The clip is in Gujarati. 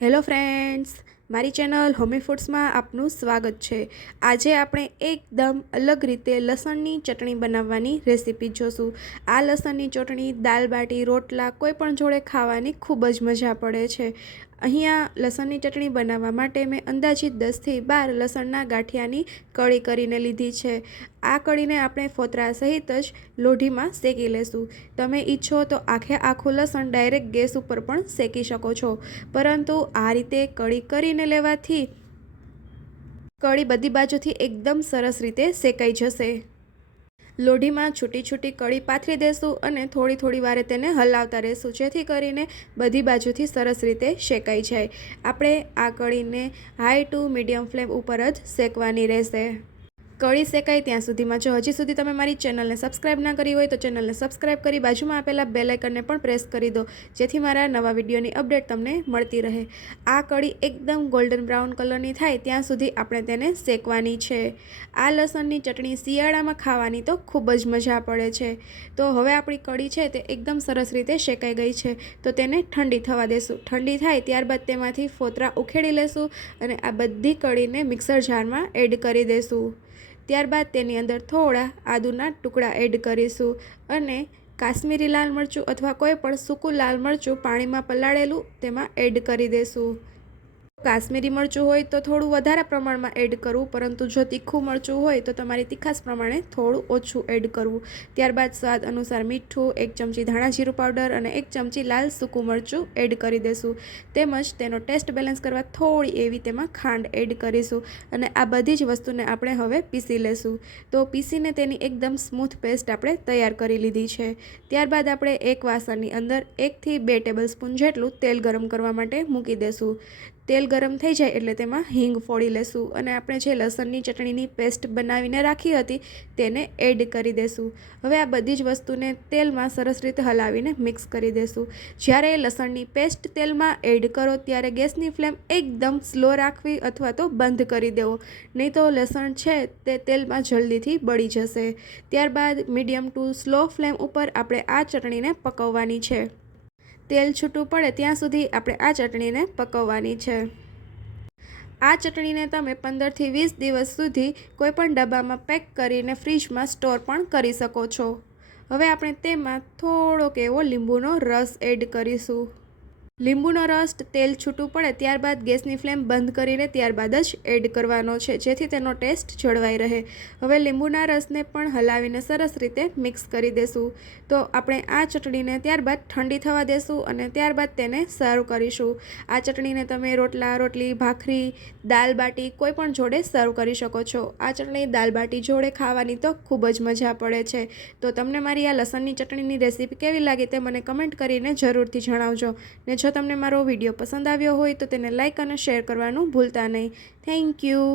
હેલો ફ્રેન્ડ્સ, મારી ચેનલ હોમી ફૂડ્સમાં આપનું સ્વાગત છે। આજે આપણે એકદમ અલગ રીતે લસણની ચટણી બનાવવાની રેસીપી જોશું। આ લસણની ચટણી દાલ બાટી રોટલા કોઈ પણ જોડે ખાવાની ખૂબ જ મજા પડે છે। અહીંયા લસણની ચટણી બનાવવા માટે મેં અંદાજિત 10 થી 12 લસણના ગાંઠિયાની કળી કરીને લીધી છે। આ કળીને આપણે ફોતરા સહિત જ લોઢીમાં શેકી લેશું। તમે ઈચ્છો તો આખું લસણ ડાયરેક્ટ ગેસ ઉપર પણ શેકી શકો છો, પરંતુ આ રીતે કળી કરીને લેવાથી કળી બધી બાજુથી એકદમ સરસ રીતે શેકાઈ જશે। લોઢીમાં છૂટી છૂટી કળી પાથરી દેશું અને થોડી વારે તેને હલાવતા રહેશું, જેથી કરીને બધી બાજુથી સરસ રીતે શેકાઈ જાય। આપણે આ કળીને હાઈ ટુ મીડિયમ ફ્લેમ ઉપર જ શેકવાની રહેશે। કળી શેકાય ત્યાં સુધીમાં જો હજી સુધી તમે મારી ચેનલને સબસ્ક્રાઈબ ના કરી હોય તો ચેનલને સબસ્ક્રાઈબ કરી બાજુમાં આપેલા બેલ આઇકનને પણ પ્રેસ કરી દો, જેથી મારા નવા વિડીયોની અપડેટ તમને મળતી રહે। આ કળી એકદમ ગોલ્ડન બ્રાઉન કલરની થાય ત્યાં સુધી આપણે તેને શેકવાની છે। આ લસણની ચટણી શિયાળામાં ખાવાની તો ખૂબ જ મજા પડે છે। તો હવે આપણી કળી છે તે એકદમ સરસ રીતે શેકાઈ ગઈ છે, તો તેને ઠંડી થવા દેશું। ઠંડી થાય ત્યારબાદ તેમાંથી ફોતરા ઉખેડી લેશું અને આ બધી કળીને મિક્સર જારમાં એડ કરી દેશું। ત્યારબાદ તેની અંદર થોડા આદુના ટુકડા એડ કરીશું અને કાશ્મીરી લાલ મરચું અથવા કોઈ પણ સૂકું લાલ મરચું પાણીમાં પલાળેલું તેમાં એડ કરી દેશું। કાશ્મીરી મરચું હોય તો થોડું વધારે પ્રમાણમાં એડ કરવું, પરંતુ જો તીખું મરચું હોય તો તમારી તીખાશ પ્રમાણે થોડું ઓછું એડ કરવું। ત્યારબાદ સ્વાદ અનુસાર મીઠું, 1 ચમચી ધાણા જીરું પાવડર અને 1 ચમચી લાલ સૂકું મરચું એડ કરી દેશું। તેમજ તેનો ટેસ્ટ બેલેન્સ કરવા થોડી એવી તેમાં ખાંડ એડ કરીશું અને આ બધી જ વસ્તુને આપણે હવે પીસી લેશું। તો પીસીને તેની એકદમ સ્મૂથ પેસ્ટ આપણે તૈયાર કરી લીધી છે। ત્યારબાદ આપણે એક વાસણની અંદર 1 થી 2 ટેબલસ્પૂન જેટલું તેલ ગરમ કરવા માટે મૂકી દેશું। તેલ ગરમ થઈ જાય એટલે તેમાં હિંગ ફોડી લેશું અને આપણે જે લસણની ચટણીની પેસ્ટ બનાવીને રાખી હતી તેને એડ કરી દેશું। હવે આ બધી જ વસ્તુને તેલમાં સરસ રીતે હલાવીને મિક્સ કરી દેશું। જ્યારે લસણની પેસ્ટ તેલમાં એડ કરો ત્યારે ગેસની ફ્લેમ એકદમ સ્લો રાખવી અથવા તો બંધ કરી દેવો, નહીં તો લસણ છે તે તેલમાં જલ્દીથી બળી જશે। ત્યારબાદ મીડિયમ ટુ સ્લો ફ્લેમ ઉપર આપણે આ ચટણીને પકવવાની છે। તેલ છૂટું પડે ત્યાં સુધી આપણે આ ચટણીને પકવવાની છે। આ ચટણીને તમે 15 થી 20 દિવસ સુધી કોઈપણ ડબ્બામાં પેક કરીને ફ્રીજમાં સ્ટોર પણ કરી શકો છો। હવે આપણે તેમાં થોડોક એવો લીંબુનો રસ એડ કરીશું। લીંબુનો રસ તેલ છૂટું પડે ત્યારબાદ ગેસની ફ્લેમ બંધ કરીને ત્યારબાદ જ એડ કરવાનો છે, જેથી તેનો ટેસ્ટ જળવાઈ રહે। હવે લીંબુના રસને પણ હલાવીને સરસ રીતે મિક્સ કરી દેશું। તો આપણે આ ચટણીને ત્યારબાદ ઠંડી થવા દેશું અને ત્યારબાદ તેને સર્વ કરીશું। આ ચટણીને તમે રોટલા, રોટલી, ભાખરી, દાલ બાટી કોઈ પણ જોડે સર્વ કરી શકો છો। આ ચટણી દાલ બાટી જોડે ખાવાની તો ખૂબ જ મજા પડે છે। તો તમને મારી આ લસણની ચટણીની રેસીપી કેવી લાગી તે મને કમેન્ટ કરીને જરૂરથી જણાવજો। ને જો તમને મારો વિડીયો પસંદ આવ્યો હોય તો તેને લાઈક અને શેર કરવાનું ભૂલતા નહીં। Thank you.